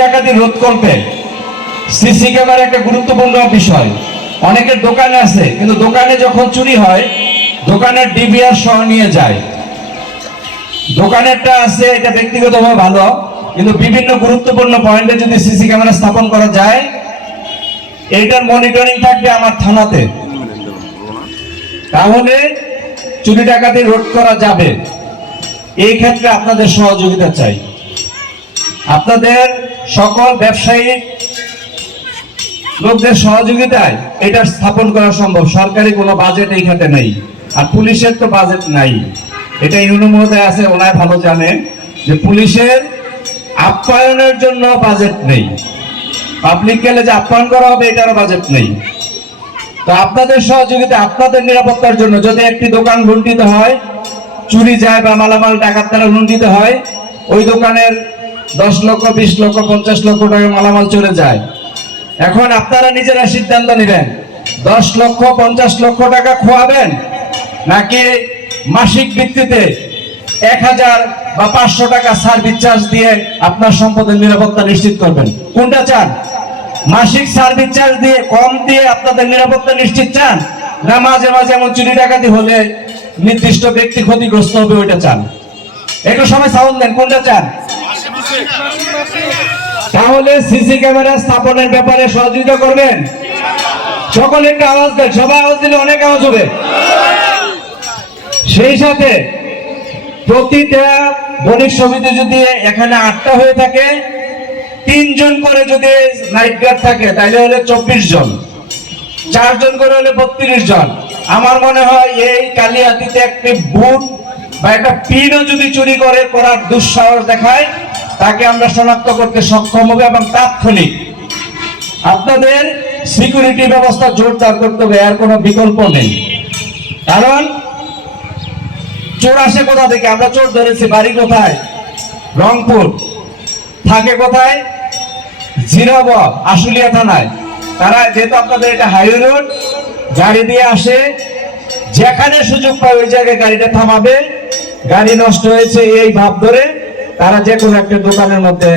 ডাকাতি রোধ করতে সিসি ক্যামেরা একটা গুরুত্বপূর্ণ বিষয়। অনেকের দোকানে আছে, কিন্তু দোকানে যখন চুরি হয় দোকানের ডিভিআর সহ নিয়ে যায়। দোকানেরটা আছে, এটা ব্যক্তিগতভাবে ভালো, কিন্তু বিভিন্ন গুরুত্বপূর্ণ পয়েন্টে যদি সিসি ক্যামেরা স্থাপন করা যায়, এটার মনিটরিং থাকবে আমার থানাতে, তাহলে চুরি ডাকাতি রোধ করা যাবে। এই ক্ষেত্রে আপনাদের সহযোগিতা চাই। আপনাদের সকল ব্যবসায়ী লোকদের সহযোগিতায় এটা স্থাপন করা সম্ভব। সরকারি কোনো বাজেট এই খাতে নেই, আর পুলিশের তো বাজেট নাই। এটা ইউনো মহোদয় আছে, ওনায় ভালো জানেন যে পুলিশের আপ্যায়নের জন্য বাজেট নেই, পাবলিক গেলে যে আপ্যায়ন করা হবে এটারও বাজেট নেই। তো আপনাদের সহযোগিতা, আপনাদের নিরাপত্তার জন্য যদি একটি দোকান লুণ্ঠিত হয়, চুরি যায় বা মালামাল ডাকাত দ্বারা লুণ্ঠিত হয়, ওই দোকানের 10 লক্ষ 20 লক্ষ 50 লক্ষ টাকা মালামাল চলে যায়। এখন আপনারা নিজেরা সিদ্ধান্ত নেবেন 10 লক্ষ 50 লক্ষ টাকা খোয়াবেন, নাকি মাসিক ভিত্তিতে 1000 বা 500 টাকা সার্ভিস চার্জ দিয়ে আপনার সম্পদের নিরাপত্তা নিশ্চিত করবেন। কোনটা চান? মাসিক সার্ভিস চার্জ দিয়ে কম দিয়ে আপনাদের নিরাপত্তা নিশ্চিত চান, না মাঝে মাঝে এমন চুরি ডাকাতি হলে নির্দিষ্ট ব্যক্তি ক্ষতিগ্রস্ত হবে ওইটা চান? একটু সময় সাউন্ড দেন, কোনটা চান? তাহলে সিসি ক্যামেরা স্থাপনের ব্যাপারে সহযোগিতা করবেন। সকলে একটা আওয়াজ দেন, সবাই আওয়াজ দিলে অনেক আওয়াজ হবে। সেই সাথে প্রতিটা বণিক সমিতি যদি এখানে 8টা হয়ে থাকে, 3 জন করে যদি নাইট গার্ড থাকে তাহলে হলে 24 জন, 4 জন করে হলে 32 জন। আমার মনে হয় এই কালিয়াতিতে একটি বুট বা একটা পিনও যদি চুরি করার দুঃসাহস দেখায়, তাকে আমরা শনাক্ত করতে সক্ষম হবে এবং তাৎক্ষণিক আপনাদের সিকিউরিটি ব্যবস্থা জোরদার করতে হবে, এর কোনো বিকল্প নেই। কারণ চোর আসে কোথা থেকে? আমরা চোর ধরেছি, বাড়ি কোথায়? রংপুর, থাকে কোথায়? জিরাব, আশুলিয়া থানায়। তারা যেহেতু আপনাদের এটা হাইওয়ে রোড, গাড়ি দিয়ে আসে, যেখানে সুযোগ পায় ওই জায়গায় গাড়িটা থামাবে। গাড়ি নষ্ট হয়েছে এই ভাব ধরে তারা যে কোনো একটা দোকানের মধ্যে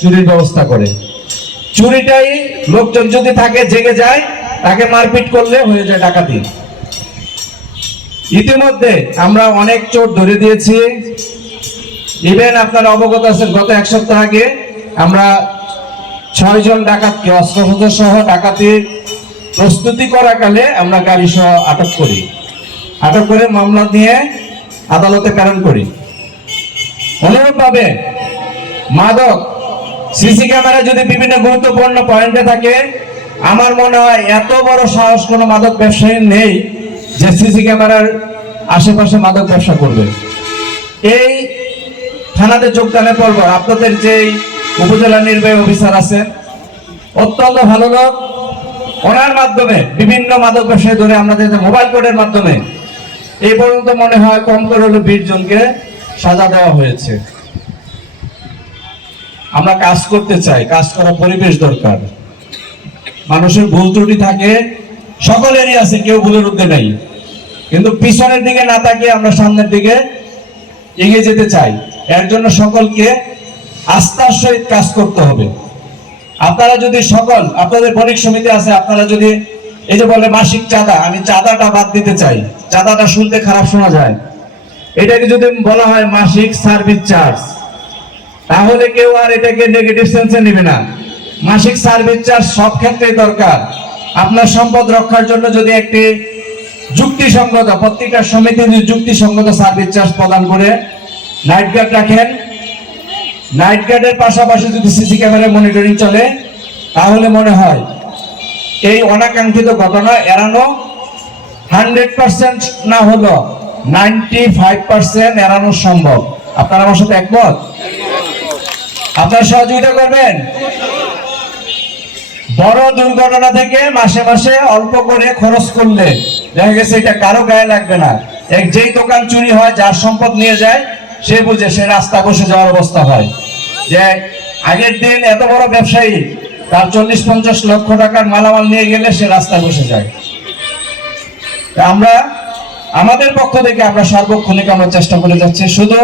চুরির ব্যবস্থা করে। চুরিটাই লোকজন যদি থাকে জেগে যায়, তাকে মারপিট করলে হয়ে যায় ডাকাতি। ইতিমধ্যে আমরা অনেক চোর ধরে দিয়েছি। ইভেন আপনারা অবগত আছেন, গত 1 সপ্তাহ আগে আমরা 6 জন ডাকাতকে অস্ত্রশস্ত্র সহ ডাকাতির প্রস্তুতি করাকালে আমরা গাড়ি সহ আটক করি। আটক করে মামলা নিয়ে আদালতে প্রেরণ করি। অনুরূপভাবে মাদক সিসি ক্যামেরা যদি বিভিন্ন গুরুত্বপূর্ণ পয়েন্টে থাকে, আমার মনে হয় এত বড় সাহস কোনো মাদক ব্যবসায়ী নেই যে সিসি ক্যামেরার আশেপাশে মাদক ব্যবসা করবে। এই থানাতে যোগদানের পর আপনাদের যে উপজেলা নির্বাহী অফিসার আছে, অত্যন্ত ভালো লোক, ওনার মাধ্যমে বিভিন্ন মাদক ব্যবসায়ী ধরে আমাদের মোবাইল কোর্টের মাধ্যমে এই পর্যন্ত মনে হয় কম করে হলো 20 জনকে সাজা দেওয়া হয়েছে। আমরা কাজ করতে চাই, কাজ করার পরিবেশ দরকার। মানুষের ভুল ত্রুটি থাকে, সকলেরই আছে, কেউ ভুলের ঊর্ধ্বে নাই, কিন্তু পিছনের দিকে না তাকিয়ে আমরা সামনের দিকে এগিয়ে যেতে চাই। এর জন্য সকলকে আস্থার সহিত কাজ করতে হবে। আপনারা যদি আপনাদের বণিক সমিতি আছে, আপনারা যদি এই যে বলে মাসিক চাঁদা, আমি চাঁদাটা বাদ দিতে চাই। চাঁদাটা শুনতে খারাপ শোনা যায়, এটাকে যদি বলা হয় মাসিক সার্ভিস চার্জ, তাহলে কেউ আর এটাকে নেগেটিভ সেন্সে নেবে না। মাসিক সার্ভিস চার্জ সব ক্ষেত্রেই দরকার। আপনার সম্পদ রক্ষার জন্য যদি একটি যুক্তিসঙ্গত, প্রত্যেকটা সমিতি যুক্তিসঙ্গত সার্ভিস চার্জ প্রদান করে নাইট গার্ড রাখেন, নাইট গার্ডের পাশাপাশি যদি সিসি ক্যামেরা মনিটরিং চলে, তাহলে মনে হয় এই অনাকাঙ্ক্ষিত ঘটনা এড়ানো 100% না হলো 95% এড়ানো সম্ভব। আপনারা আমার সাথে একমত? আপনারা সহযোগিতা করবেন। বড় দুর্ঘটনা থেকে মাসে মাসে অল্প করে খরচ করলে দেখা গেছে এটা কারো গায়ে লাগবে না। যেই দোকান চুরি হয়, যার সম্পদ নিয়ে যায়, সে বুঝে, সে রাস্তা বসে যাওয়ার অবস্থা হয়। যে আগের দিন এত বড় ব্যবসায়ী তার 40-50 লক্ষ টাকার মালামাল নিয়ে গেলে সে রাস্তা বসে যায়। আমরা আমাদের পক্ষ থেকে আমরা সার্বক্ষণিক আমরা চেষ্টা করে যাচ্ছি। শুধু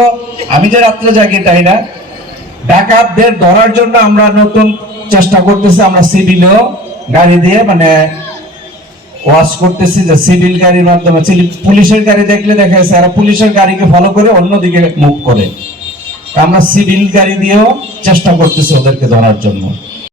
আমি যে রাত্রে জাগি তাই না, ডাকাতদের ধরার জন্য আমরা নতুন চেষ্টা করতেছি, আমরা সিভিলেও গাড়ি দিয়ে মানে ওয়াচ করতেছি, যে সিভিল গাড়ির মাধ্যমে পুলিশের গাড়ি দেখলে দেখা যাচ্ছে এরা পুলিশের গাড়িকে ফলো করে অন্যদিকে মুভ করে। আমরা সিভিল গাড়ি দিয়েও চেষ্টা করতেছি ওদেরকে ধরার জন্য।